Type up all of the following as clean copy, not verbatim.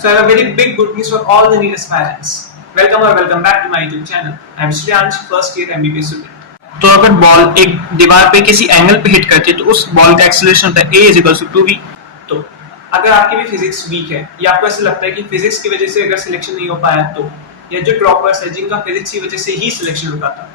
So I have a very big good news for all the NEET aspirants. Welcome or welcome back to my YouTube channel. I am Shriyansh, first year MBBS student. तो अगर ball एक दीवार पे किसी angle पे hit करती है तो उस बॉल का एक्सेलरेशन होता है a=2v। तो अगर आपकी भी फिजिक्स वीक है या आपको ऐसा लगता है कि फिजिक्स की वजह से अगर सिलेक्शन नहीं हो पाया तो, या जो ड्रॉपर्स है जिनका फिजिक्स की वजह से ही सिलेक्शन होता था,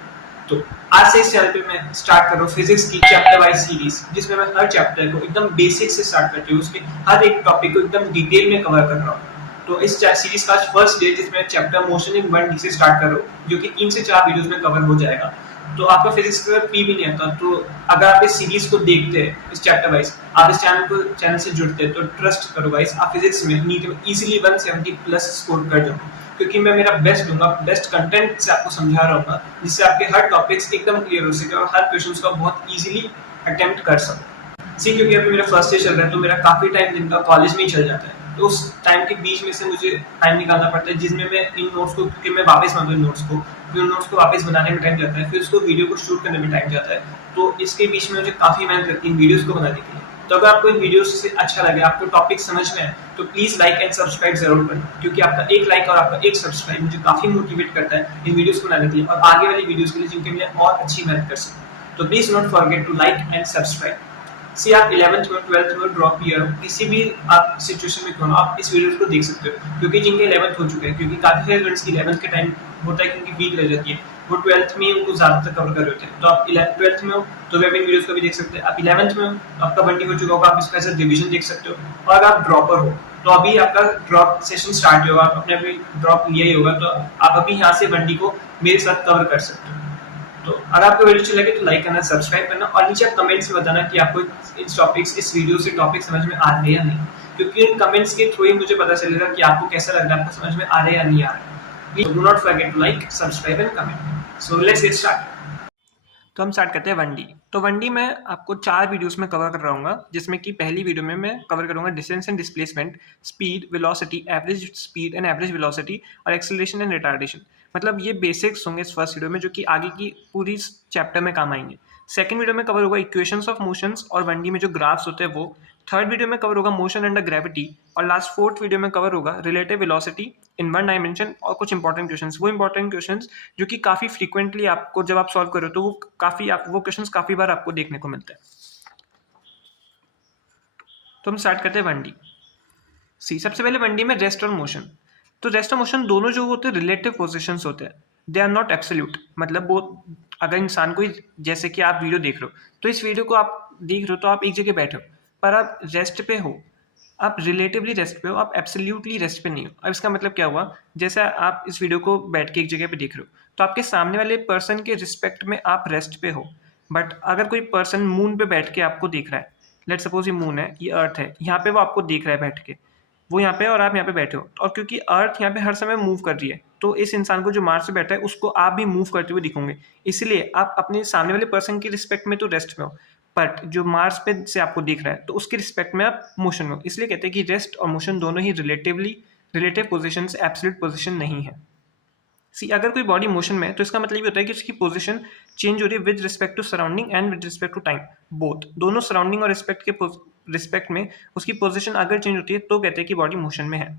तो आज से इस चैनल पे मैं स्टार्ट कर रहा हूँ फिजिक्स की चैप्टर वाइज सीरीज, जिसमें मैं हर चैप्टर को एकदम बेसिक से स्टार्ट करती हूँ, उसके हर एक टॉपिक को एकदम डिटेल में कवर कर रहा हूँ। तो इस सीरीज का फर्स्ट डे जिसमें चैप्टर मोशन इन 1D से स्टार्ट कर रहा हूँ, जो कि 3 से 4 वीडियोस में कवर हो जाएगा। तो आपका फिजिक्स का पी भी नहीं आता, तो अगर आप इस सीरीज को देखते हैं इस चैप्टर वाइज, आप इस चैनल से जुड़ते हैं, तो ट्रस्ट करो गाइस, आप फिजिक्स में नीट में इजीली 170 प्लस स्कोर कर जाओगे, क्योंकि मैं मेरा बेस्ट दूंगा, बेस्ट कंटेंट से आपको समझा रहा हूँ, जिससे आपके हर टॉपिक्स एकदम क्लियर हो सके और हर क्वेश्चन को बहुत इजीली अटेम्प्ट कर सको। सी क्योंकि अभी मेरा फर्स्ट ईयर चल रहा है, तो मेरा काफी टाइम दिन का कॉलेज में ही चल जाता है, तो उस टाइम के बीच में से मुझे टाइम निकालना पड़ता है जिसमें मैं इन नोट्स को, क्योंकि मैं वापस मांगता हूँ नोट्स को, फिर नोट्स को वापस बनाने में टाइम जाता है, फिर उसको वीडियो को शूट करने में टाइम जाता है। तो इसके बीच में मुझे काफी मेहनत लगती है इन वीडियोस को बनाने के लिए। तो अगर आपको इन वीडियोस से अच्छा लगे, आपको टॉपिक समझ में आए, तो प्लीज लाइक एंड सब्सक्राइब जरूर करें, क्योंकि आपका एक लाइक और आपका एक सब्सक्राइब मुझे काफी मोटिवेट करता है इन वीडियोस को बनाने के लिए और आगे वाली वीडियोस के लिए, जिनके लिए और अच्छी मेहनत कर सकूं। तो please not forget to like and subscribe. See आप 11th में 12th में ड्रॉप ईयर हो, किसी भी आप सिचुएशन में क्यों ना, आप इस वीडियो को देख सकते हो, क्योंकि जिनके 11th हो चुके हैं, क्योंकि काफी सारे स्टूडेंट्स की 11th के टाइम होता है क्योंकि वीक रह जाती है, वो 12th में उनको ज्यादातर कवर कर रहे होते हैं। तो आप 12th में हो तो वेब इन वीडियोस को भी देख सकते हैं। आप 11th में हो, आपका 1D हो चुका होगा, आप इसका रिवीजन देख सकते हो। और अगर आप ड्रॉपर हो तो अभी आपका ड्रॉप सेशन स्टार्ट होगा, आपने अभी ड्रॉप लिया ही होगा, तो आप अभी यहाँ से 1D को मेरे साथ कवर कर सकते हो। तो अगर आपको वीडियो अच्छी लगे तो लाइक करना, सब्सक्राइब करना, और नीचे आप कमेंट्स में बताना कि आपको इस टॉपिक्स, इस वीडियो से टॉपिक समझ में आ रहे हैं या नहीं, क्योंकि इन कमेंट्स के थ्रू ही मुझे पता चलेगा कि आपको कैसा लग रहा है, आपको समझ में आ रहे हैं या नहीं आ रहे हैं। Please do not forget to like, subscribe and comment. So let's get start. तो हम स्टार्ट करते हैं 1D। तो 1D में आपको 4 वीडियोस में कवर कर रहा हूँ, जिसमें कि पहली वीडियो में मैं कवर करूंगा distance and displacement, speed, velocity, average speed and average velocity, और एक्सेलरेशन एंड रिटार्डेशन। मतलब ये बेसिक्स होंगे इस फर्स्ट वीडियो में, जो कि आगे की पूरी चैप्टर में काम आएंगे। सेकंड वीडियो में कवर होगा इक्वेशंस ऑफ मोशंस और 1D में जो ग्राफ्स होते हैं वो। थर्ड वीडियो में कवर होगा मोशन अंडर ग्रेविटी, और लास्ट फोर्थ वीडियो में कवर होगा रिलेटिव वेलोसिटी इन 1 डायमेंशन और कुछ इंपॉर्टेंट क्वेश्चंस। वो इंपॉर्टेंट क्वेश्चंस जो कि काफी फ्रीक्वेंटली आपको जब आप सॉल्व करो तो वो क्वेश्चंस काफी बार आपको देखने को मिलते हैं। तो हम स्टार्ट करते हैं 1D। सबसे पहले 1D में रेस्ट और मोशन। तो रेस्ट और मोशन दोनों जो होते हैं रिलेटिव पोजिशंस होते हैं, दे आर नॉट एब्सोल्यूट। मतलब वो अगर इंसान को, जैसे कि आप वीडियो देख रहे हो, तो इस वीडियो को आप देख रहे हो तो आप एक जगह बैठे हो, पर आप रेस्ट पे हो, आप रिलेटिवली रेस्ट पे हो, आप एब्सोल्यूटली रेस्ट पे नहीं हो। अब इसका मतलब क्या हुआ, जैसे आप इस वीडियो को बैठ के एक जगह पे देख रहे हो, तो आपके सामने वाले पर्सन के रिस्पेक्ट में आप रेस्ट पे हो। बट अगर कोई पर्सन मून पे बैठ के आपको देख रहा है, लेट सपोज ये मून है, ये अर्थ है, यहाँ पे वो आपको देख रहा है बैठ के, वो यहाँ पे और आप यहाँ पे बैठे हो, और क्योंकि अर्थ यहाँ पे हर समय मूव कर रही है, तो इस इंसान को जो मार्स पे बैठा है उसको आप भी मूव करते हुए दिखोगे, इसलिए आप अपने सामने वाले पर्सन की रिस्पेक्ट में तो रेस्ट में हो, बट जो मार्स पे से आपको दिख रहा है तो उसके रिस्पेक्ट में आप मोशन में हो। इसलिए कहते हैं कि रेस्ट और मोशन दोनों ही रिलेटिव पोजिशन, एब्सोल्यूट पोजिशन नहीं है। अगर कोई बॉडी मोशन में है तो इसका मतलब ये होता है कि उसकी पोजीशन चेंज हो रही है with respect to surrounding and with respect to time, both. दोनों सराउंडिंग और रिस्पेक्ट में उसकी पोजीशन अगर चेंज होती है तो कहते हैं कि बॉडी मोशन में है।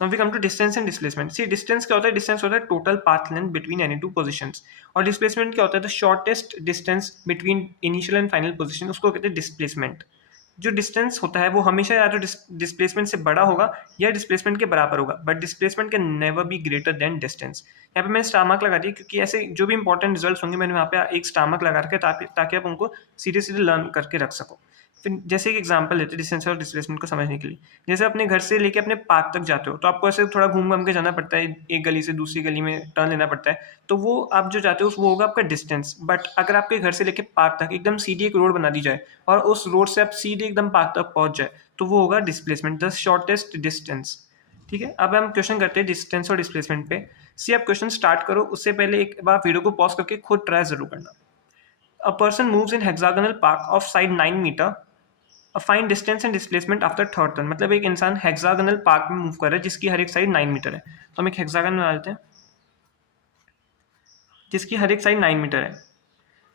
Now we come to distance and displacement. Distance क्या होता है? डिस्टेंस होता है total path length between any two positions, और डिस्प्लेसमेंट क्या होता है? The shortest distance between initial and final position, उसको कहते हैं डिस्प्लेसमेंट। जो डिस्टेंस होता है वो हमेशा या तो डिस्प्लेसमेंट से बड़ा होगा या डिस्प्लेसमेंट के बराबर होगा, but displacement can never be greater than distance. यहाँ पे मैंने स्टार मार्क लगा दिया क्योंकि ऐसे जो भी इंपॉर्टेंट रिजल्ट्स होंगे मैंने वहाँ पे एक स्टार मार्क लगा रखा है, ताकि आप उनको सीधे सीधे लर्न करके रख सको। फिर जैसे एक एग्जांपल लेते हैं डिस्टेंस और डिस्प्लेसमेंट को समझने के लिए। जैसे अपने घर से लेके अपने पार्क तक जाते हो तो आपको ऐसे थोड़ा घूम घूम के जाना पड़ता है, एक गली से दूसरी गली में टर्न लेना पड़ता है, तो वो आप जो जाते हो वो होगा आपका डिस्टेंस। बट अगर आपके घर से लेके पार्क तक एकदम सीधी एक रोड बना दी जाए और उस रोड से आप सीधे एकदम पार्क तक पहुंच जाए तो वो होगा डिस्प्लेसमेंट, द शॉर्टेस्ट डिस्टेंस। ठीक है, अब हम क्वेश्चन करते हैं डिस्टेंस और डिस्प्लेसमेंट पे। आप क्वेश्चन स्टार्ट करो उससे पहले एक बार वीडियो को पॉज करके खुद ट्राई जरूर करना। A person moves in hexagonal park of side 9 metre, find distance and displacement after third turn. मतलब एक इंसान हेक्सागोनल पार्क में मूव कर रहा है जिसकी हर एक साइड 9 मीटर है। तो हम एक हेक्सागन बना लेते हैं जिसकी हर एक साइड 9 मीटर है।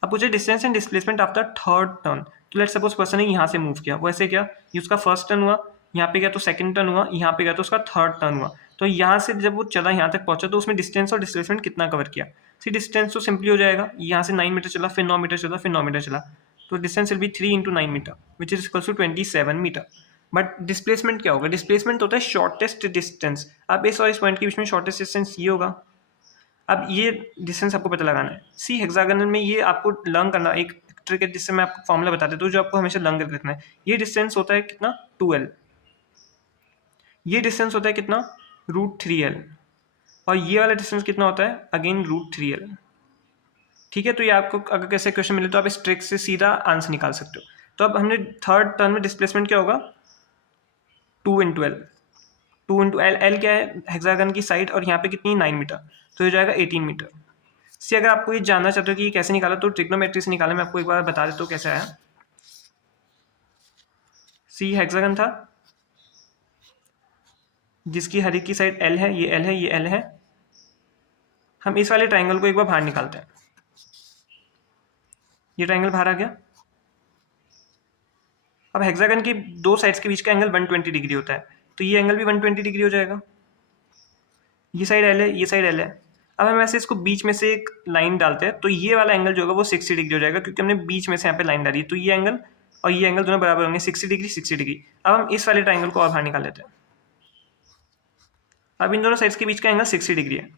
अब पूछे distance and displacement after third turn. तो लेट्स सपोज पर्सन ने यहाँ से मूव किया, वैसे क्या, ये उसका फर्स्ट टर्न हुआ, यहाँ पे गया तो सेकंड टर्न हुआ, यहाँ पे गया तो उसका थर्ड टर्न हुआ। तो यहाँ से जब वो चला यहाँ तक पहुंचा तो उसमें डिस्टेंस और डिस्प्लेसमेंट कितना कवर किया। सी डिस्टेंस तो सिंपली हो जाएगा, यहाँ से 9 मीटर चला, फिर 9 मीटर चला, फिर 9 मीटर चला, तो distance will be 3 into 9 metre which is equal to 27 metre. But displacement क्या होगा, डिस्प्लेसमेंट होता है शॉर्टेस्ट डिस्टेंस। अब इस और इस पॉइंट के बीच में शॉर्टेस्ट डिस्टेंस ये होगा। अब ये डिस्टेंस आपको पता लगाना है। सी हेक्सागोनल में ये आपको लर्न करना एक ट्रिक है जिससे मैं आपको फॉर्मूला बता देता हूँ जो आपको हमेशा लर्न करके रखना है। ये डिस्टेंस होता है कितना 2l, ये डिस्टेंस होता है कितना √3l, और ये वाला डिस्टेंस कितना होता है अगेन √3l। ठीक है, तो ये आपको अगर कैसे क्वेश्चन मिले तो आप इस ट्रिक से सीधा आंसर निकाल सकते हो। तो अब हमने थर्ड टर्न में डिस्प्लेसमेंट क्या होगा 2 into L, 2 into L, L क्या है हेक्सागन की साइड, और यहाँ पे कितनी 9 मीटर, तो हो जाएगा 18 मीटर। सी अगर आपको ये जानना चाहते हो कि ये कैसे निकाला तो ट्रिग्नोमेट्री से निकाला, मैं आपको एक बार बता देता हूँ कैसे आया। सी हेक्सागन था जिसकी हर एक की साइड एल है, ये एल है, ये एल है। हम इस वाले ट्राइंगल को एक बार बाहर निकालते हैं, ये ट्राइंगल बाहर आ गया। अब हेक्सागन की दो साइड्स के बीच का एंगल 120 डिग्री होता है, तो ये एंगल भी 120 डिग्री हो जाएगा। ये साइड एल है, ये साइड एल है। अब हम ऐसे इसको बीच में से एक लाइन डालते हैं, तो ये वाला एंगल जो होगा वो 60 डिग्री हो जाएगा, क्योंकि हमने बीच में से यहाँ पे लाइन डाली है। तो ये एंगल और ये एंगल दोनों बराबर होंगे, 60 डिग्री 60 डिग्री। अब हम इस वाले ट्राइंगल को और बाहर निकाल लेते हैं। अब इन दोनों साइड्स के बीच का एंगल 60 डिग्री है,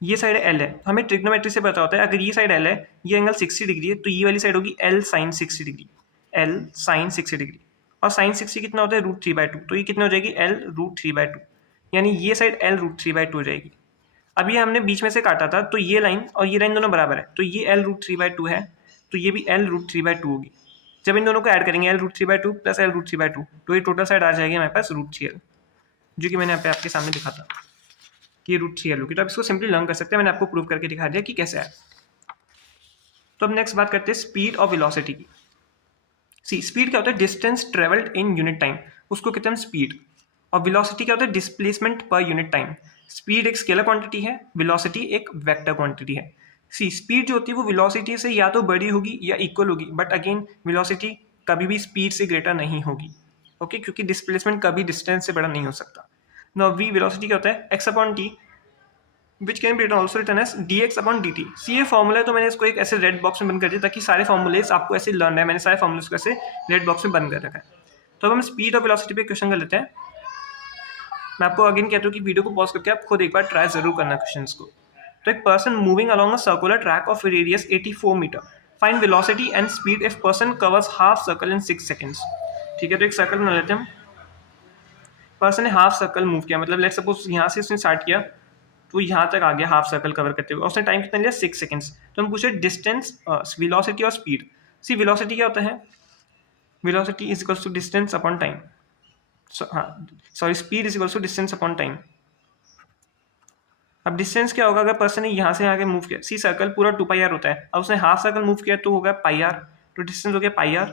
ये साइड एल है। हमें ट्रिग्नोमेट्री से पता होता है अगर ये साइड एल है, ये एंगल 60 डिग्री है, तो ये वाली साइड होगी L sine 60 degree, L sine 60 degree. और साइन 60 कितना होता है √3/2, तो ये कितना हो जाएगी एल √3/2, यानी ये साइड एल √3/2 हो जाएगी। अब ये हमने बीच में से काटा था, तो ये लाइन और ये लाइन दोनों बराबर है, तो ये एल √3/2 है, तो ये भी एल √3/2 होगी। जब इन दोनों को ऐड करेंगे एल √3/2 प्लस एल √3/2, तो ये टोटल साइड आ जाएगी हमारे पास √3l, जो कि मैंने यहाँ पे आपके सामने दिखा था कि √3l होगी। तो आप इसको सिंपली लर्न कर सकते हैं, मैंने आपको प्रूव करके दिखा दिया कि कैसे है। तो अब नेक्स्ट बात करते हैं स्पीड और वेलोसिटी की। सी स्पीड क्या होता है distance travelled in unit time, उसको कहते हैं स्पीड। और वेलोसिटी क्या होता है displacement per unit time. Speed एक स्केलर क्वांटिटी है, वेलोसिटी एक वेक्टर क्वांटिटी है। सी स्पीड जो होती है वो वेलोसिटी से या तो बड़ी होगी या इक्वल होगी, बट अगेन वेलोसिटी कभी भी स्पीड से ग्रेटर नहीं होगी। ओके, क्योंकि डिस्प्लेसमेंट कभी डिस्टेंस से बड़ा नहीं हो सकता। नाउ वी वेलोसिटी क्या होता है x/t which can be also written as dx/dt। See ये फॉर्मूला है, तो मैंने इसको एक ऐसे रेड बॉक्स में बंद कर दिया ताकि सारे फॉर्मूलेस आपको ऐसे लर्न है। मैंने सारे फॉर्मूलेस को ऐसे रेड बॉक्स में बंद कर रखा है। तो अब हम स्पीड और वेलोसिटी पे क्वेश्चन कर लेते हैं। मैं आपको अगेन कहता हूँ कि वीडियो को पॉज करके आप खुद एक बार ट्राई जरूर करना क्वेश्चंस को। तो एक person moving along a circular track of radius 84 metre, find velocity and speed if person covers half circle in 6 seconds. ठीक है, तो एक सर्कल बना लेते हैं हम। पर्सन ने हाफ सर्कल मूव किया, मतलब लेट्स सपोज यहाँ से उसने स्टार्ट किया तो यहाँ तक आ गया हाफ सर्कल कवर करते हुए, उसने टाइम कितना लिया 6 सेकंड्स। तो हम पूछे डिस्टेंस, वेलोसिटी और स्पीड। सी वेलोसिटी क्या होता है, velocity is equals to distance upon time, speed is equals to distance upon time. अब डिस्टेंस क्या होगा अगर पर्सन ने यहाँ से आगे मूव किया, सी सर्कल पूरा 2πr होता है, अब उसने हाफ सर्कल मूव किया तो होगा πr, तो डिस्टेंस हो गया πr।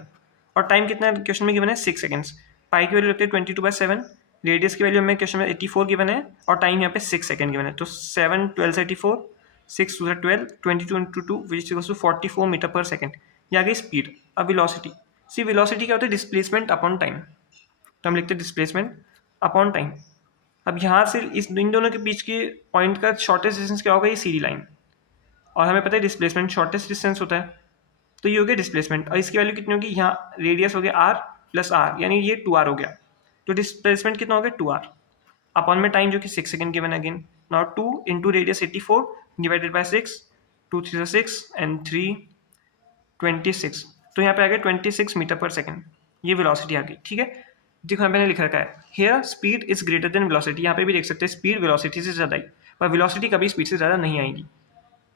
और टाइम कितना क्वेश्चन में गिवन है 6 सेकंड्स। पाई की वैल्यू रखते हैं 22/7, रेडियस की वैल्यू हमें क्वेश्चन में 84 गिवन है, और टाइम यहाँ पे 6 सेकंड गिवन है। तो 7 12 से 84, 6 2 12, 22 into 2 which equals to 44 metre पर सेकंड। ये आ गई स्पीड। अब वेलोसिटी, सी वेलोसिटी क्या होता है डिस्प्लेसमेंट अपॉन टाइम, तो हम लिखते हैं डिस्प्लेसमेंट अपॉन टाइम। अब यहाँ से इन दोनों के बीच के पॉइंट का शॉर्टेस्ट डिस्टेंस क्या होगा, ये सीधी लाइन, और हमें पता है डिस्प्लेसमेंट शॉर्टेस्ट डिस्टेंस होता है, तो ये हो गया डिस्प्लेसमेंट। और इसकी वैल्यू कितनी होगी, यहाँ रेडियस हो गया r प्लस r, यानी ये 2r हो गया। तो डिस्प्लेसमेंट कितना हो गया 2r अपॉन में टाइम जो कि 6 second given again. Now 2 into radius 84 divided by 6, 2 3 6 and 3 26, तो यहाँ पे आ गया 26 मीटर पर सेकंड, ये वेलोसिटी आ गई। ठीक है, देखो यहाँ मैंने लिख रखा है here speed is greater than velocity, यहाँ पे भी देख सकते हैं स्पीड वेलोसिटी से ज़्यादा आई, पर वेलोसिटी कभी स्पीड से ज़्यादा नहीं आएगी।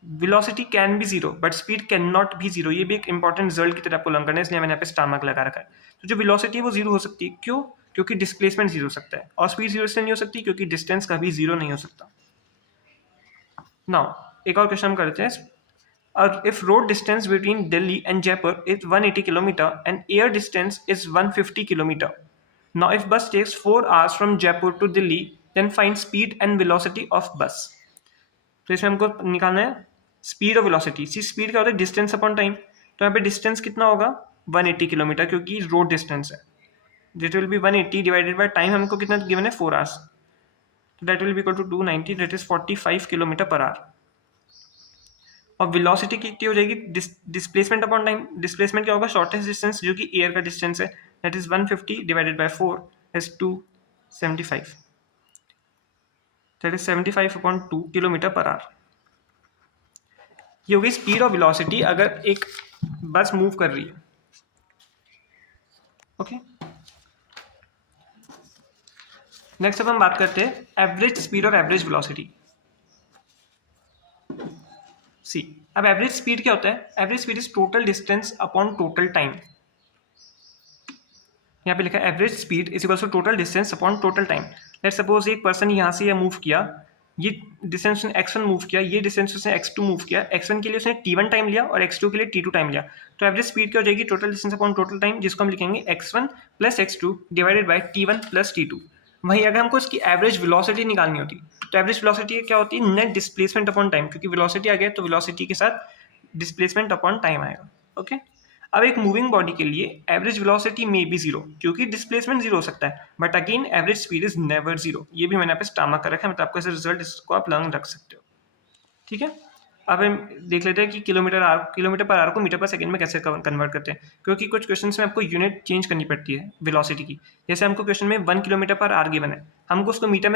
Velocity can be zero but speed can not be zero, ये भी एक इंपॉर्टेंट रिजल्ट की तरह आपको लर्न करना है, इसलिए मैंने यहाँ पे स्टार मार्क लगा रखा है। तो जो वेलोसिटी है वो जीरो हो सकती है, क्यों, क्योंकि डिस्प्लेसमेंट जीरो हो सकता है, और स्पीड जीरो इसलिए नहीं हो सकती क्योंकि डिस्टेंस कभी जीरो नहीं हो सकता। नाउ एक और क्वेश्चन हम करते हैं। If road distance between Delhi and Jaipur is 180 km and air distance is 150 km. Now if bus takes 4 hours from Jaipur to Delhi, then find speed and velocity of bus. तो इसमें हमको निकालना है speed और velocity. सी speed क्या होता है distance upon time, तो यहाँ पे डिस्टेंस कितना होगा 180 किलोमीटर, क्योंकि रोड डिस्टेंस है। That will be 180 divided by time हमको कितना गिवन है 4 hours, that will be equal to 290, that is 45 kilometre per hour. और वेलोसिटी कितनी हो जाएगी डिस्प्लेसमेंट अपॉन टाइम, डिस्प्लेसमेंट क्या होगा शॉर्टेस्ट डिस्टेंस जो कि एयर का डिस्टेंस है, that is 150 divided by 4 is 275, that is 75 upon 2 kilometre per hour. ये होगी स्पीड और वेलोसिटी अगर एक बस मूव कर रही है। ओके, नेक्स्ट अब हम बात करते हैं एवरेज स्पीड और एवरेज वेलोसिटी। सी, अब एवरेज स्पीड क्या होता है? Average speed is total distance upon total time. यहाँ पे लिखा है average speed is equal to total distance upon total time. Let suppose एक पर्सन यहाँ से ये मूव किया, ये डिस्टेंस उसने x1 मूव किया, ये डिस्टेंस उसने x2 मूव किया, x1 के लिए उसने t1 टाइम लिया और x2 के लिए t2 टाइम लिया। तो एवरेज स्पीड क्या हो जाएगी? Total distance upon total time, जिसको हम लिखेंगे x1 plus x2 divided by t1 plus t2। वहीं अगर हमको इसकी एवरेज वेलोसिटी निकालनी होती तो एवरेज वेलोसिटी क्या होती है? नेट डिस्प्लेसमेंट अपॉन टाइम, क्योंकि वेलोसिटी आ गया तो वेलोसिटी के साथ डिस्प्लेसमेंट अपॉन टाइम आएगा। ओके, अब एक मूविंग बॉडी के लिए average velocity may be zero, क्योंकि डिस्प्लेसमेंट जीरो हो सकता है, but again average speed is never zero. ये भी मैंने यहाँ पे स्टार मार्क कर रखा है, मतलब आपको ऐसे रिजल्ट इसको आप लर्न रख सकते हो। ठीक है, अब हम देख लेते हैं कि किलोमीटर पर आवर को मीटर पर सेकंड में कैसे कन्वर्ट करते हैं, क्योंकि कुछ क्वेश्चंस में आपको यूनिट चेंज करनी पड़ती है वेलोसिटी की। जैसे हमको क्वेश्चन में 1 किलोमीटर पर आवर गिवन है, हमको उसको मीटर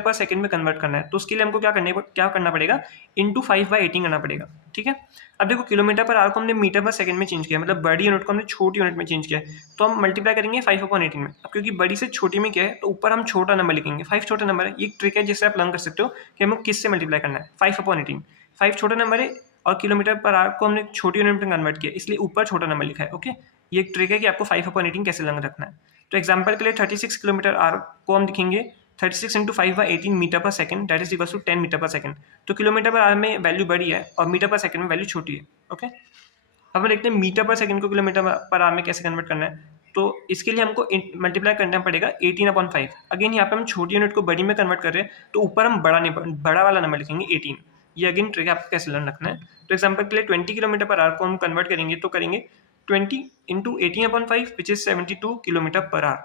पर सेकंड में कन्वर्ट करना है, तो उसके लिए हमको क्या करना पड़ेगा? इंटू 5/18 करना पड़ेगा। ठीक है, अब देखो किलोमीटर पर आवर को हमने मीटर पर सेकंड में चेंज किया, मतलब बड़ी यूनिट को हमने छोटी यूनिट में चेंज किया है, तो हम मल्टीप्लाई करेंगे 5/18 में। अब क्योंकि बड़ी से छोटी में क्या है, तो ऊपर हम छोटा नंबर लिखेंगे, 5 छोटा नंबर है। ये ट्रिक है जिससे आप लर्न कर सकते हो कि हमको किससे मल्टीप्लाई करना है। 5/18, 5 छोटा नंबर है और किलोमीटर पर आवर को हमने छोटी यूनिट में कन्वर्ट किया, इसलिए ऊपर छोटा नंबर लिखा है। ओके, ये एक ट्रिक है कि आपको 5/18 कैसे लर्न रखना है। तो एग्जाम्पल के लिए 36 किलोमीटर आवर को हम लिखेंगे 36 इंटू 5/18 मीटर पर second, that is equal to 10 metre पर सेकंड। तो किलोमीटर पर आवर में वैल्यू बड़ी है और मीटर पर सेकंड में वैल्यू छोटी है। ओके, अब हम देखते हैं मीटर पर सेकंड को किलोमीटर पर आवर में कैसे कन्वर्ट करना है। तो इसके लिए हमको मल्टीप्लाई करना पड़ेगा 18/5। अगेन यहाँ पे हम छोटी यूनिट को बड़ी में कन्वर्ट कर रहे हैं, तो ऊपर हम बड़ा वाला नंबर लिखेंगे 18। ये अगेन ट्रिक आपको कैसे लर्न रखना है। तो एग्जाम्पल के लिए 20 किलोमीटर पर आवर को हम कन्वर्ट करेंगे, तो करेंगे 20 into 18/5 which is 72 kilometre per our.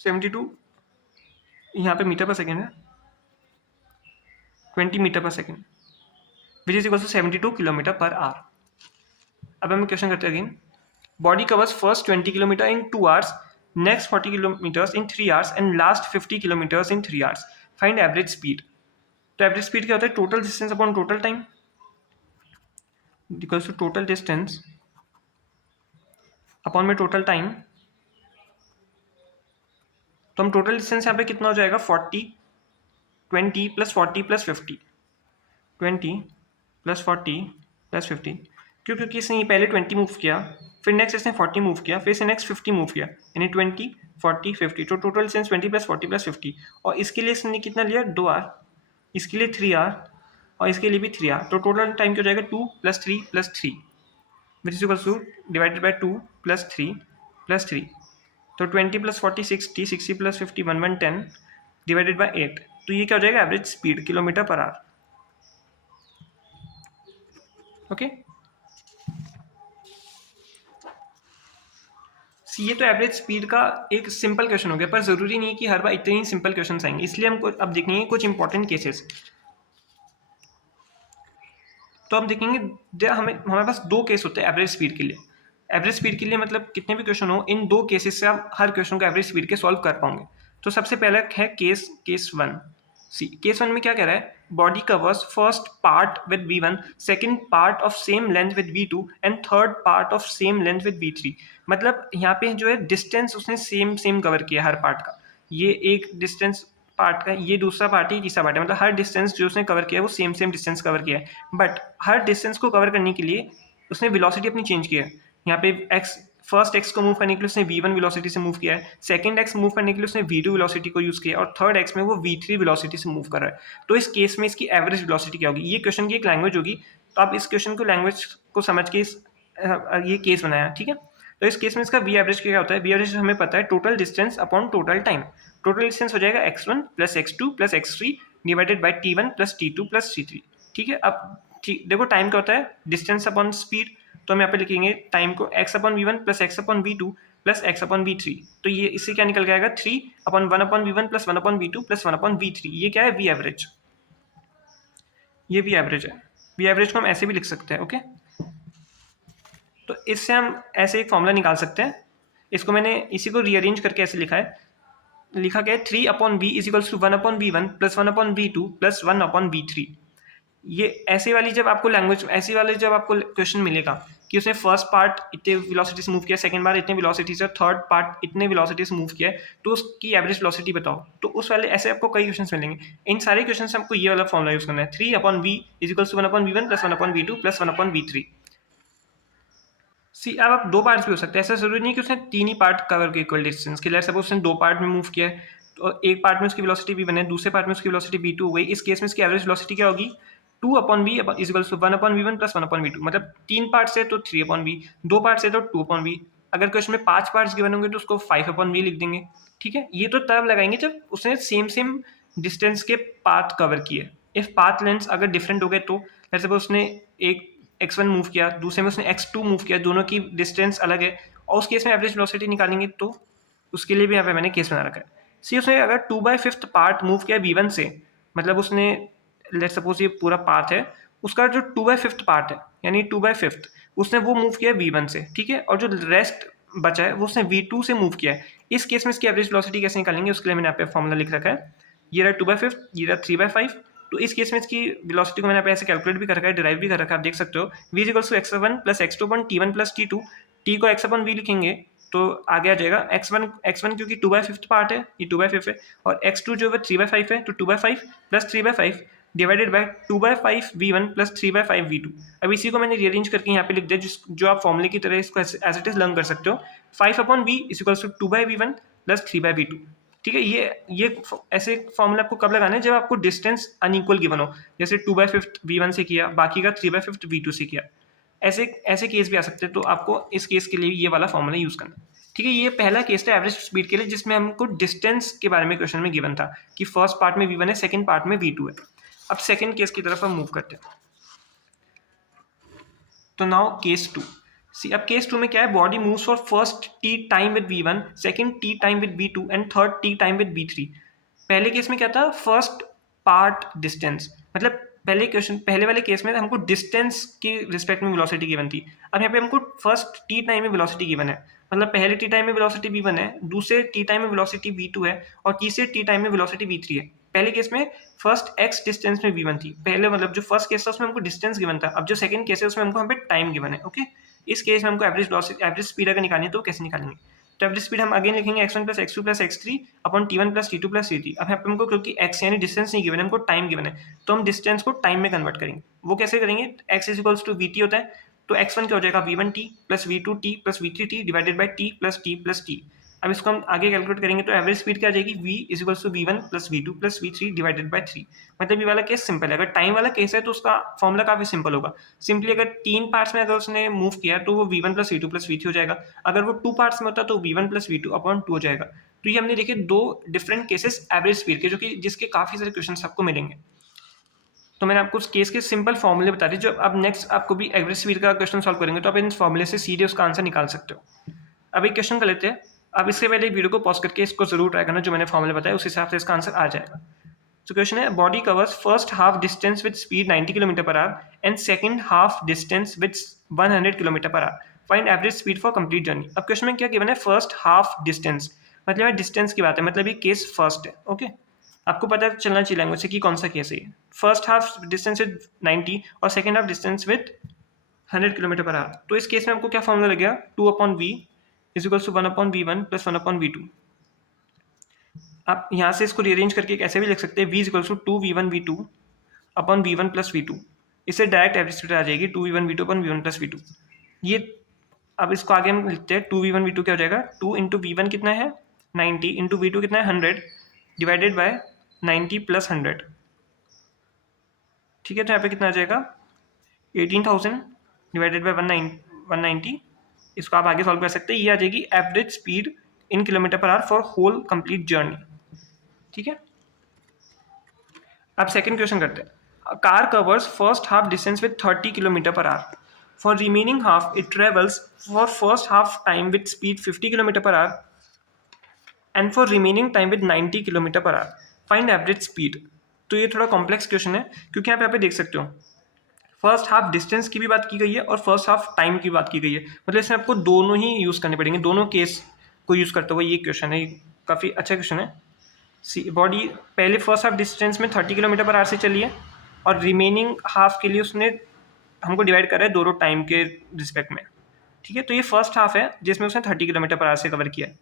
72 यहाँ पे मीटर पर सेकेंड है, 20 metre per second which is equal to 72 kilometre per hour. अब हम क्वेश्चन करते हैं again, body covers first 20 kilometre in 2 hours, next 40 kilometres in 3 hours and last 50 kilometres in 3 hours. Find average speed. तो average speed क्या होता है? Total distance upon total time equals to total distance upon में total time. तो हम total distance यहाँ पे कितना हो जाएगा? 40 20 प्लस 40 प्लस 50, 20 प्लस 40 प्लस 50। क्यों? क्योंकि इसने पहले 20 मूव किया, फिर नेक्स्ट इसने 40 मूव किया, फिर से नेक्स्ट 50 मूव किया, यानी 20 40 50। तो टोटल डिस्टेंस 20 प्लस 40 प्लस 50। और इसके लिए इसने कितना लिया? 2 आवर, इसके लिए 3 आवर और इसके लिए भी 3 आवर। तो टोटल टाइम क्या हो जाएगा? 2 plus 3 plus 3 which is equal two divided by 2 plus 3 plus 3। तो 20 प्लस 40 60, 60 प्लस 50 110 डिवाइडेड बाई 8। तो ये क्या हो जाएगा? Average speed kilometre per our. Okay, ये तो एवरेज स्पीड का एक सिंपल क्वेश्चन हो गया, पर जरूरी नहीं है कि हर बार इतने ही सिंपल क्वेश्चन आएंगे, इसलिए हमको अब देखेंगे कुछ इंपॉर्टेंट केसेस। तो हम देखेंगे हमारे पास 2 केस होते हैं एवरेज स्पीड के लिए। एवरेज स्पीड के लिए मतलब कितने भी क्वेश्चन हो, इन 2 केसेस से आप हर क्वेश्चन को एवरेज स्पीड के सॉल्व कर पाओगे। तो सबसे पहला है केस 1। सी, केस 1 में क्या कह रहा है? Body covers first part with V1, second part of same length with V2 and third part of same length with V3। मतलब यहाँ पे जो है डिस्टेंस उसने सेम कवर किया हर पार्ट का। ये एक डिस्टेंस पार्ट का, ये दूसरा पार्ट है, तीसरा पार्ट है, मतलब हर डिस्टेंस जो उसने कवर किया है वो सेम डिस्टेंस कवर किया है। बट हर डिस्टेंस को कवर करने के लिए उसने वेलोसिटी अपनी चेंज किया है। यहाँ पे फर्स्ट एक्स को मूव करने के लिए उसने V1 वेलोसिटी से मूव किया है, सेकंड एक्स मूव करने के लिए उसने V2 वेलोसिटी को यूज किया है और थर्ड एक्स में वो V3 वेलोसिटी से मूव कर रहा है। तो इस केस में इसकी एवरेज वेलोसिटी क्या होगी? ये क्वेश्चन की एक लैंग्वेज होगी, तो आप इस क्वेश्चन को लैंग्वेज को समझ के ये केस बनाया। ठीक है, तो इस केस में इसका वी एवरेज क्या होता है? वी एवरेज हमें पता है total distance upon total time. Total distance हो जाएगा x1 plus x2 plus x3 divided by t1 plus t2 plus t3। ठीक है, अब देखो टाइम क्या होता है? Distance upon speed. तो हम यहाँ पे लिखेंगे टाइम को x upon v1 plus x upon v2 plus X upon V three. तो ये इससे क्या निकल जाएगा 3 upon 1 upon V one plus 1 upon V two plus 1 upon V three. ये क्या है? V average. ये वी एवरेज है। वी एवरेज को हम ऐसे भी लिख सकते हैं। ओके, तो इससे हम ऐसे एक फॉर्मूला निकाल सकते हैं। इसको मैंने इसी को रीअरेंज करके ऐसे लिखा है, लिखा गया है 3 upon V is equals to 1 upon V one plus 1 upon V two plus 1 upon V three. ये ऐसे वाली जब आपको लैंग्वेज, ऐसे वाले जब आपको क्वेश्चन मिलेगा कि उसने फर्स्ट पार्ट इतने वेलोसिटी से मूव किया, सेकंड बार इतने वेलोसिटी से, थर्ड पार्ट इतने वेलोसिटी से मूव किया है, तो उसकी एवरेज वेलोसिटी बताओ, तो उस वाले ऐसे आपको कई क्वेश्चंस मिलेंगे। इन सारे क्वेश्चंस से आपको ये वाला फॉर्मूला यूज करना है, 3 upon V is equals to 1 upon V one plus 1 upon V two plus 1 upon V three. See, अब आप दो पार्ट्स भी हो सकते हैं, ऐसा जरूरी नहीं कि उसने तीन ही पार्ट कवर के इक्वल डिस्टेंस के लिए। सपोज उसने दो पार्ट में मूव किया है, तो एक पार्ट में उसकी वेलोसिटी वी वन है, दूसरे पार्ट में उसकी वेलोसिटी वी टू हो गई। इस केस में इसकी एवरेज वेलोसिटी क्या होगी? 2 upon V is equals to 1 upon V one plus 1 upon V two. मतलब तीन पार्ट से तो 3 अपॉन वी, दो पार्ट से तो 2 अपॉन वी। अगर क्वेश्चन में 5 पार्ट्स गिवन होंगे तो उसको 5 अपॉन वी लिख देंगे। ठीक है, ये तो तब लगाएंगे जब उसने सेम डिस्टेंस के पाथ कवर किए। इफ पाथ लेंथ अगर डिफरेंट हो गए, तो जैसे सपोज उसने एक x1 मूव किया, दूसरे में उसने x2 मूव किया, दोनों की डिस्टेंस अलग है, और उस केस में एवरेज वेलोसिटी निकालेंगे, तो उसके लिए भी यहाँ पे मैंने केस बना रखा है। सी, उसने अगर 2/5 पार्ट मूव किया v1 से, मतलब उसने लेट्स सपोज ये पूरा पाथ है, उसका जो 2/5 पार्ट है यानी 2/5 उसने वो मूव किया v1 से, ठीक है, और जो रेस्ट बचा है वो उसने v2 से मूव किया है। इस केस में इसकी एवरेज वेलोसिटी कैसे निकालेंगे, उसके लिए मैंने यहाँ पे फॉर्मूला लिख रखा है। ये रहा 2/5, ये रहा 3/5। तो इस केस में इसकी वेलोसिटी को मैंने पे ऐसे कैलकुलेट भी कर रखा है, डिराइव भी कर रखा है, आप देख सकते हो। v is equals to x1 plus x2 upon t1 plus t2। t को x अपॉन v लिखेंगे तो आगे आ जाएगा x1 क्योंकि 2/5 पार्ट है, ये 2/5 है, और x2 जो है 3/5 है, तो 2/5 plus 3/5 divided by 2/5 v1 plus 3/5 v2। अब इसी को मैंने रीअरेंज करके यहाँ पे लिख दिया, जो आप फॉर्मूले की तरह इसको एज इट इज लर्न कर सकते हो। 5 upon v is equals to 2/v1 plus 3/v2। ठीक है, ये ऐसे फॉर्मूला आपको कब लगाना है, जब आपको डिस्टेंस अनइक्वल गिवन हो, जैसे 2/5 v1 से किया, बाकी का 3/5 v2 से किया। ऐसे ऐसे केस भी आ सकते हैं, तो आपको इस केस के लिए ये वाला फॉर्मूला यूज करना है। ठीक है, ये पहला केस था एवरेज स्पीड के लिए, जिसमें हमको डिस्टेंस के बारे में क्वेश्चन में गिवन था कि फर्स्ट पार्ट में v1 है, सेकंड पार्ट में v2 है। अब सेकंड केस की तरफ हम मूव करते हैं। तो नाउ केस 2। सी, अब केस 2 में क्या है, body moves for first t time with v1, second t time with v2 and third t time with v3। पहले केस में क्या था, फर्स्ट पार्ट डिस्टेंस, मतलब पहले वाले केस में हमको डिस्टेंस की रिस्पेक्ट में वेलोसिटी गिवन थी। अब यहाँ पे हमको फर्स्ट t टाइम में वेलोसिटी गिवन है, मतलब पहले t टाइम में वेलोसिटी v1 है, दूसरे t टाइम में वेलोसिटी v2 है, और तीसरे t टाइम में वेलोसिटी v3 है। पहले केस में फर्स्ट x डिस्टेंस में v1 थी, पहले मतलब जो फर्स्ट केस था उसमें हमको डिस्टेंस गिवन था। अब जो सेकंड केस है उसमें हमको यहाँ पे टाइम गिवन है। ओके, इस केस में हमको एवरेज स्पीड अगर निकालनी है तो कैसे निकालेंगे, तो एवरेज स्पीड हम अगेन लिखेंगे x1 plus x2 plus x3 upon t1 plus t2 plus t3। अब यहाँ पे हमको क्योंकि x यानी डिस्टेंस नहीं गिवन है, हमको टाइम गिवन है, तो हम डिस्टेंस को टाइम में कन्वर्ट करेंगे। वो कैसे करेंगे, x is equals to vt होता है, तो x1 क्या हो जाएगा v1t plus v2t plus v3t divided by t plus t plus t। अब इसको हम आगे कैलकुलेट करेंगे तो एवरेज स्पीड क्या आ जाएगी, v is equals to v1 plus v2 plus v3 divided by 3। मतलब ये वाला केस सिंपल है। अगर टाइम वाला केस है तो उसका फॉर्मूला काफी सिंपल होगा। सिंपली अगर तीन पार्ट्स में अगर उसने मूव किया तो वो v1 plus v2 plus v3 हो जाएगा। अगर वो टू पार्ट्स में होता तो v1 प्लस v2 अपॉन 2 हो जाएगा। तो ये हमने देखे दो डिफरेंट केसेस एवरेज स्पीड के, जो कि जिसके काफी सारे क्वेश्चन आपको मिलेंगे। तो मैंने आपको उस केस के सिंपल फॉर्मूले बता दिए। जो अब नेक्स्ट आपको भी एवरेज स्पीड का क्वेश्चन सॉल्व करेंगे तो आप इन फॉर्मूले से सीधे उसका आंसर निकाल सकते हो। अब एक क्वेश्चन कर लेते हैं। अब इससे पहले वीडियो को पॉज करके इसको जरूर ट्राई करना, जो मैंने फॉर्मूले बताया उस हिसाब से इसका आंसर आ जाएगा। तो क्वेश्चन है, body covers first half distance with speed 90 kilometre per our and second half distance with 100 kilometre per our, find average speed for complete journey. अब क्वेश्चन में क्या गिवन है, फर्स्ट हाफ डिस्टेंस, मतलब distance की बात है, मतलब ये केस फर्स्ट है। ओके, आपको पता चलना चाहिए लैंग्वेज से कि कौन सा केस है। फर्स्ट हाफ डिस्टेंस विद 90 और second half distance with 100 kilometre per hour. तो इस केस में हमको क्या फॉर्मूला लगेगा, 2 upon V is equals to 1 upon v1 plus 1 upon v2। आप यहाँ से इसको रीअरेंज करके कैसे भी लिख सकते हैं, v is equals to 2v1 v2 upon v1 plus v2। इससे डायरेक्ट एवरेज स्पीड आ जाएगी 2v1 v2 upon v1 plus v2। ये अब इसको आगे हम लिखते हैं, 2v1 v2 क्या हो जाएगा, 2 इंटू v1 कितना है 90 इंटू v2 कितना है 100 डिवाइडेड बाय 90 प्लस 100। ठीक है, तो यहाँ पे कितना आ जाएगा 18,000 डिवाइडेड बाय 190। इसको आप आगे सॉल्व कर सकते हैं। ये आ जाएगी average speed in kilometre per hour for whole complete journey. ठीक है, अब सेकंड क्वेश्चन करते हैं। Car covers first half distance with 30 kilometre per hour. For remaining half, it travels for first half time with speed 50 km per hour and for remaining time with 90 km per hour. Find average speed. तो ये थोड़ा complex question है क्योंकि आप यहाँ पे देख सकते हो फर्स्ट हाफ डिस्टेंस की भी बात की गई है और फर्स्ट हाफ टाइम की बात की गई है, मतलब इसमें आपको दोनों ही यूज़ करने पड़ेंगे, दोनों केस को यूज़ करते हुए ये क्वेश्चन है, काफ़ी अच्छा क्वेश्चन है। सी बॉडी पहले फर्स्ट हाफ डिस्टेंस में 30 किलोमीटर पर आवर से चली है और रिमेनिंग हाफ के लिए उसने हमको डिवाइड करा है दोनों टाइम के रिस्पेक्ट में, ठीक है। तो ये फर्स्ट हाफ है जिसमें उसने 30 किलोमीटर पर आवर से कवर किया है,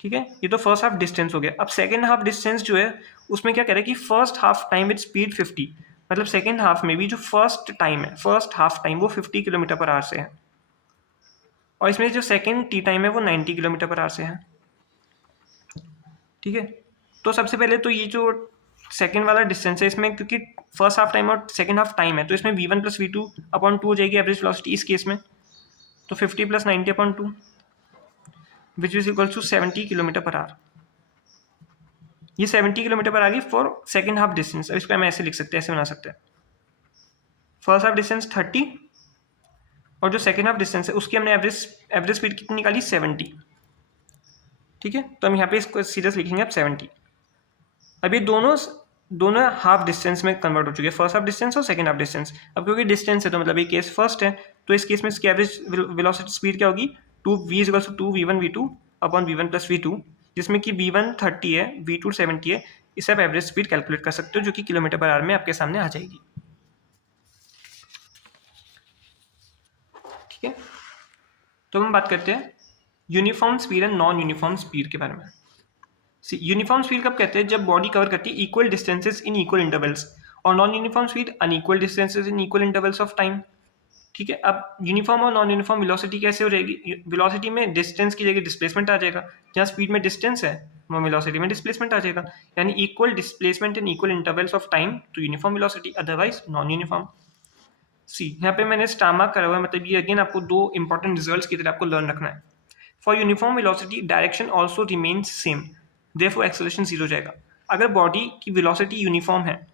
ठीक है। ये तो फर्स्ट हाफ डिस्टेंस हो गया। अब सेकेंड हाफ डिस्टेंस जो है उसमें क्या कह रहा है कि first half time with speed 50, मतलब सेकेंड हाफ में भी जो फर्स्ट टाइम है, फर्स्ट हाफ टाइम वो 50 किलोमीटर पर आवर से है और इसमें जो सेकेंड टी टाइम है वो 90 किलोमीटर पर आवर से है, ठीक है। तो सबसे पहले तो ये जो सेकेंड वाला डिस्टेंस है इसमें क्योंकि फर्स्ट हाफ टाइम और सेकेंड हाफ टाइम है तो इसमें v1 प्लस v2 अपॉन 2 हो जाएगी एवरेज वेलोसिटी इस केस में, तो 50 plus 90 upon 2 which is equal to 70 kilometre per hour. ये 70 किलोमीटर पर आ गई फॉर सेकेंड हाफ डिस्टेंस। अब इसको हम ऐसे लिख सकते हैं, ऐसे बना सकते हैं, फर्स्ट हाफ डिस्टेंस 30 और जो सेकेंड हाफ डिस्टेंस है उसकी हमने एवरेज स्पीड कितनी निकाली 70, ठीक है। तो हम यहाँ पे इसको सीरियस लिखेंगे अब 70। अब ये दोनों हाफ डिस्टेंस में कन्वर्ट हो चुके हैं, फर्स्ट हाफ डिस्टेंस और सेकंड हाफ डिस्टेंस। अब क्योंकि डिस्टेंस है तो मतलब ये केस फर्स्ट है, तो इस केस में इसकी एवरेज वेलोसिटी स्पीड क्या होगी 2 v v1 upon v1 plus v2, जिसमें कि v1 30 है v2 70 है। इससे आप एवरेज स्पीड कैलकुलेट कर सकते हो जो कि किलोमीटर पर आवर में आपके सामने आ जाएगी, ठीक है। तो हम बात करते हैं uniform speed and non uniform speed के बारे में। यूनिफॉर्म स्पीड कब कहते हैं जब बॉडी कवर करती है equal distances in equal intervals, और non uniform speed unequal distances in equal intervals of time, ठीक है। अब यूनिफॉर्म और नॉन यूनिफॉर्म वेलोसिटी कैसे हो जाएगी, वेलोसिटी में डिस्टेंस की जगह डिस्प्लेसमेंट आ जाएगा, जहाँ स्पीड में डिस्टेंस है वहाँ वेलोसिटी में डिस्प्लेसमेंट आ जाएगा, यानी equal displacement in equal intervals of time तो uniform velocity, otherwise non uniform. यहाँ पे मैंने स्टार मार्क करा हुआ है, मतलब ये अगेन आपको दो इंपॉर्टेंट रिजल्ट्स की तरह आपको लर्न रखना है। For uniform velocity direction also remains same, therefore acceleration zero जाएगा। अगर बॉडी की वेलोसिटी यूनिफॉर्म है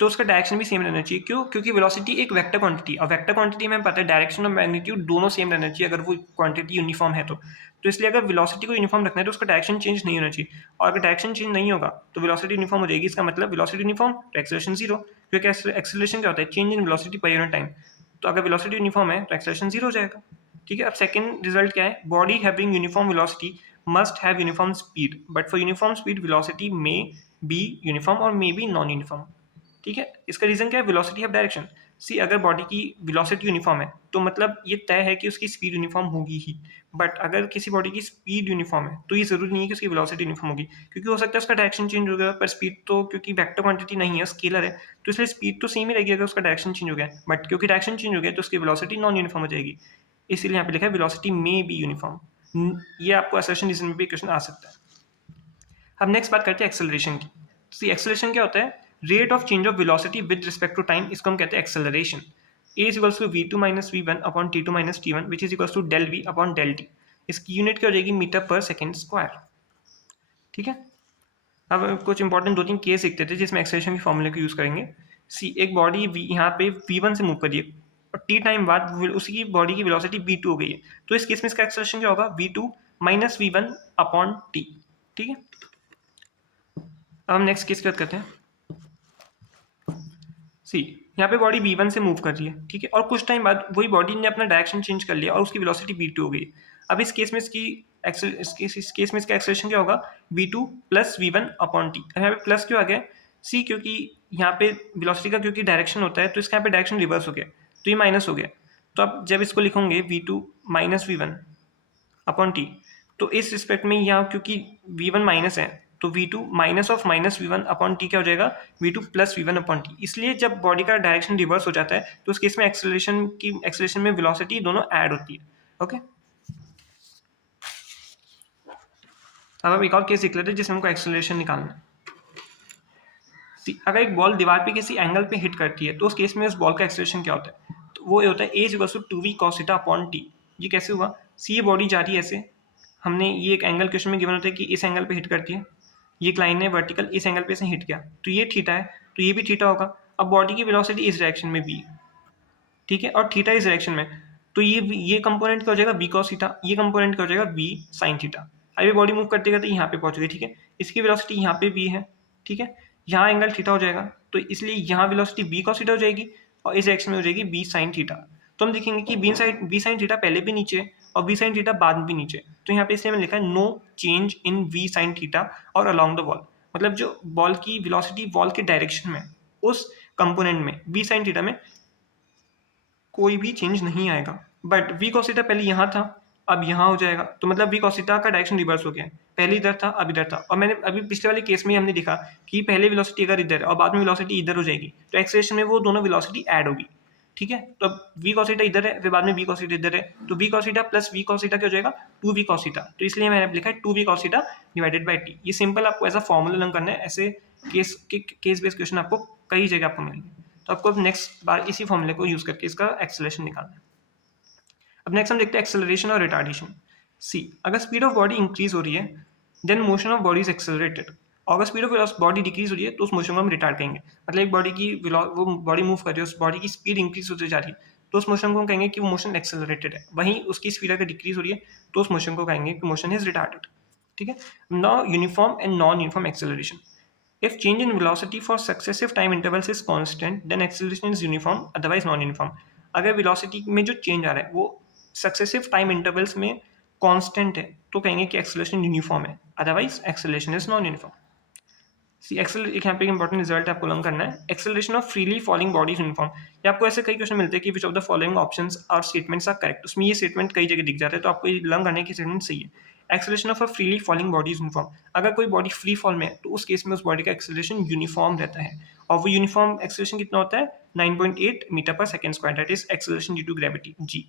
तो उसका डायरेक्शन भी सेम रहना चाहिए। क्यों? क्योंकि वेलोसिटी एक वेक्टर क्वांटिटी, और वेक्टर क्वांटिटी में पता है डायरेक्शन और मैग्नीट्यूड दोनों सेम रहना चाहिए अगर वो क्वांटिटी यूनिफॉर्म है तो इसलिए अगर वेलोसिटी को यूनिफॉर्म रखना है तो उसका डायरेक्शन चेंज नहीं होना चाहिए, और अगर डायरेक्शन चेंज नहीं होगा तो वेलोसिटी यूनिफॉर्म हो जाएगी। इसका मतलब वेलोसिटी यूनिफॉर्म तो एक्सेलरेशन जीरो, क्योंकि एक्सेलरेशन क्या होता है, change in velocity per unit time. तो अगर वेलोसिटी यूनिफॉर्म है तो एक्सेलरेशन जीरो हो जाएगा, ठीक है। अब सेकंड रिजल्ट क्या है, body having uniform velocity must have uniform speed, but for uniform speed velocity may be uniform और मे बी नॉन यूनिफॉर्म, ठीक है। इसका रीजन क्या है, वेलोसिटी ऑफ डायरेक्शन। सी अगर बॉडी की वेलोसिटी यूनिफॉर्म है तो मतलब ये तय है कि उसकी स्पीड यूनिफॉर्म होगी ही, बट अगर किसी बॉडी की स्पीड यूनिफॉर्म है तो ये जरूरी नहीं है कि उसकी वेलोसिटी यूनिफॉर्म होगी, क्योंकि हो सकता है उसका डायरेक्शन चेंज हो गया, पर स्पीड तो क्योंकि वेक्टर क्वांटिटी नहीं है, स्केलर है, तो इसलिए स्पीड तो सेम ही रहेगी अगर उसका डायरेक्शन चेंज हो गया, बट क्योंकि डायरेक्शन चेंज हो गया तो उसकी वेलोसिटी नॉन यूनिफॉर्म हो जाएगी, इसीलिए यहाँ पे लिखा है वेलोसिटी मे बी यूनिफॉर्म। ये आपको असर्शन रीजन में भी क्वेश्चन आ सकता है। अब नेक्स्ट बात करते हैं एक्सेलरेशन की। सी एक्सेलरेशन क्या होता है, rate of change of velocity with respect to time, इसको हम कहते हैं acceleration. A is equals to v2 minus v1 upon t2 minus t1 which is equals to del v upon del t। इसकी unit क्या हो जाएगी, metre per second square, ठीक है। अब कुछ इंपॉर्टेंट दो तीन केस देखते थे जिसमें एक्सेलरेशन की फॉर्मूले को यूज करेंगे। सी एक बॉडी यहाँ पे v1 से मूव करिए और t टाइम बाद उसी की बॉडी की वेलोसिटी v2 हो गई है, तो इस केस में इसका एक्सेलरेशन क्या होगा, v2 minus v1 upon t, ठीक है। अब हम नेक्स्ट केस की बात करते हैं। सी यहाँ पे बॉडी v1 से मूव कर रही है, ठीक है, और कुछ टाइम बाद वही बॉडी ने अपना डायरेक्शन चेंज कर लिया और उसकी वेलोसिटी v2 हो गई। अब इस केस में इस केस में इसका एक्सेलरेशन क्या होगा, v2 plus v1 upon t। यहाँ पे प्लस क्यों आ गया, सी क्योंकि यहाँ पे वेलोसिटी का क्योंकि डायरेक्शन होता है तो इसका यहाँ पे डायरेक्शन रिवर्स हो गया, तो ये माइनस हो गया। तो अब जब इसको लिखोगे v2 minus v1 upon t, तो इस रिस्पेक्ट में यहाँ क्योंकि v1 माइनस है तो v2 minus of minus v1 upon t क्या हो जाएगा, v2 plus v1 upon t। इसलिए जब बॉडी का डायरेक्शन रिवर्स हो जाता है तो उस केस में एक्सेलरेशन में वेलोसिटी दोनों ऐड होती है, ओके। अब हम एक और केस देख लेते हैं जिसमें हमको एक्सेलरेशन निकालना है। अगर एक बॉल दीवार पे किसी एंगल पे हिट करती है तो उस केस में उस बॉल का एक्सेलरेशन क्या होता है, तो वो ये होता है a equals to 2v cos theta upon t। ये कैसे हुआ, सी ये बॉडी जा रही है ऐसे, हमने ये एक एंगल क्वेश्चन में गिवन होता है कि इस एंगल पे हिट करती है, ये एक लाइन है वर्टिकल, इस एंगल पे से हिट किया तो ये थीटा है, तो ये भी थीटा होगा। अब बॉडी की वेलोसिटी इस डायरेक्शन में भी, ठीक है, और थीटा इस डायरेक्शन में, तो ये कंपोनेंट क्या हो जाएगा v cos थीटा, ये कंपोनेंट क्या हो जाएगा v sin थीटा। अब ये बॉडी मूव करते करते यहाँ पे पहुंच गई, ठीक है, इसकी वेलोसिटी यहाँ पे v है, ठीक है, यहाँ एंगल थीटा हो जाएगा, तो इसलिए यहाँ वेलोसिटी v cos थीटा हो जाएगी और इस डायरेक्शन में हो जाएगी v sin थीटा। तो हम देखेंगे कि v sin थीटा पहले भी नीचे और v sin थीटा बाद में भी नीचे, तो यहाँ पे इसलिए मैंने लिखा है no change in v sin theta और अलॉन्ग द वॉल, मतलब जो बॉल की वेलोसिटी वॉल के डायरेक्शन में उस कंपोनेंट में v sin थीटा में कोई भी चेंज नहीं आएगा। बट वी cos थीटा पहले यहाँ था, अब यहाँ हो जाएगा, तो मतलब वी cos थीटा का डायरेक्शन रिवर्स हो गया है, पहले इधर था अब इधर था। और मैंने अभी पिछले वाले केस में हमने देखा कि पहले वेलोसिटी अगर इधर है और बाद में वेलोसिटी इधर हो जाएगी, तो एक्सेलरेशन में वो दोनों वेलोसिटी ऐड होगी, ठीक है। तो अब वी cos थीटा इधर है, फिर बाद में वी cos थीटा इधर है, तो V cos theta plus V cos theta क्या हो जाएगा, 2v cos थीटा। तो इसलिए मैंने लिखा है 2v cos theta divided by T. ये सिंपल आपको ऐसा फॉर्मूला लर्न करना है, ऐसे केस बेस्ड क्वेश्चन आपको कई जगह आपको मिलेंगे, तो आपको नेक्स्ट बार इसी फॉर्मूले को यूज करके इसका एक्सेलरेशन निकालना है। अब नेक्स्ट हम देखते हैं एक्सेलरेशन और रिटार्डेशन। सी, अगर स्पीड ऑफ बॉडी इंक्रीज हो रही है then motion of body is accelerated, और अगर स्पीड ऑफ बॉडी डिक्रीज हो रही है तो उस मोशन को हम रिटार्ड कहेंगे। मतलब एक बॉडी की वो बॉडी मूव कर रही है, उस बॉडी की स्पीड इंक्रीज होती जा रही है, तो उस मोशन को हम कहेंगे कि वो मोशन एक्सेलरेटेड है। वहीं उसकी स्पीड अगर डिक्रीज हो रही है तो उस मोशन को कहेंगे कि मोशन इज रिटार्डेड, ठीक है। Now uniform and non uniform acceleration. If change in velocity for successive time intervals is constant, then acceleration is uniform, otherwise non-uniform. अगर velocity में जो change आ रहा है वो successive time intervals में constant है तो कहेंगे कि acceleration uniform है, otherwise acceleration is non-uniform. See एक्सेल एक यहाँ पे इंपॉर्टेंट रिजल्ट आपको लर्न करना है, acceleration of freely falling bodies uniform. या आपको ऐसे कई क्वेश्चन मिलते हैं कि which of the following options और स्टेटमेंट्स आर करेक्ट, उसमें ये स्टेटमेंट कई जगह दिख जाते हैं, तो आपको ये लर्न करने की स्टेटमेंट सही है। Acceleration of a freely falling bodies uniform, अगर कोई बॉडी फ्री फॉल में है तो उस केस में उस बॉडी का एक्सेलरेशन यूनिफॉर्म रहता है, और वो यूनिफॉर्म एक्सेलरेशन कितना होता है 9.8 मीटर पर second square, that is acceleration due to gravity G.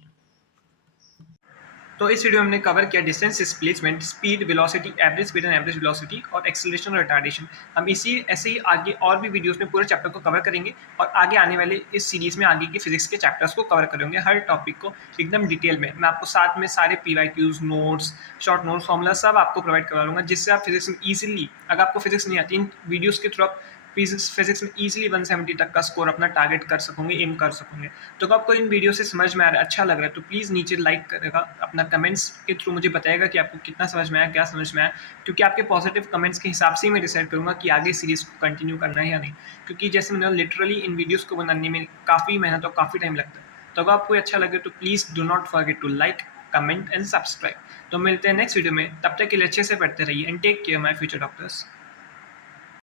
तो इस वीडियो में हमने कवर किया distance displacement, speed, velocity, average speed and average velocity और एक्सेलरेशन और रिटार्डेशन। हम इसी ऐसे ही आगे और भी वीडियोस में पूरे चैप्टर को कवर करेंगे, और आगे आने वाले इस सीरीज में आगे के फिजिक्स के चैप्टर्स को कवर करेंगे, हर टॉपिक को एकदम डिटेल में। मैं आपको साथ में सारे PYQs, notes, short notes, formula सब आपको प्रोवाइड करवा लूँगा, जिससे आप फिजिक्स में ईजिली, अगर आपको फिजिक्स नहीं आती, इन वीडियोज़ के थ्रू आप फिजिक्स में इजीली 170 तक का स्कोर अपना टारगेट कर सकोगे, एम कर सकोगे। तो आपको इन वीडियो से समझ में आ रहा है, अच्छा लग रहा है, तो प्लीज़ नीचे लाइक करेगा, अपना कमेंट्स के थ्रू मुझे बताएगा कि आपको कितना समझ में आया, क्या समझ में आया, क्योंकि आपके पॉजिटिव कमेंट्स के हिसाब से ही मैं डिसाइड करूँगा कि आगे सीरीज़ को कंटिन्यू करना है या नहीं। क्योंकि जैसे मैंने लिटरली इन वीडियोज़ को बनाने में काफ़ी मेहनत और काफ़ी टाइम लगता है। तो अगर आपको अच्छा लगे तो please do not forget to like, comment and subscribe. तो मिलते हैं नेक्स्ट वीडियो में, तब तक के लिए अच्छे से पढ़ते रहिए and take care my future doctors.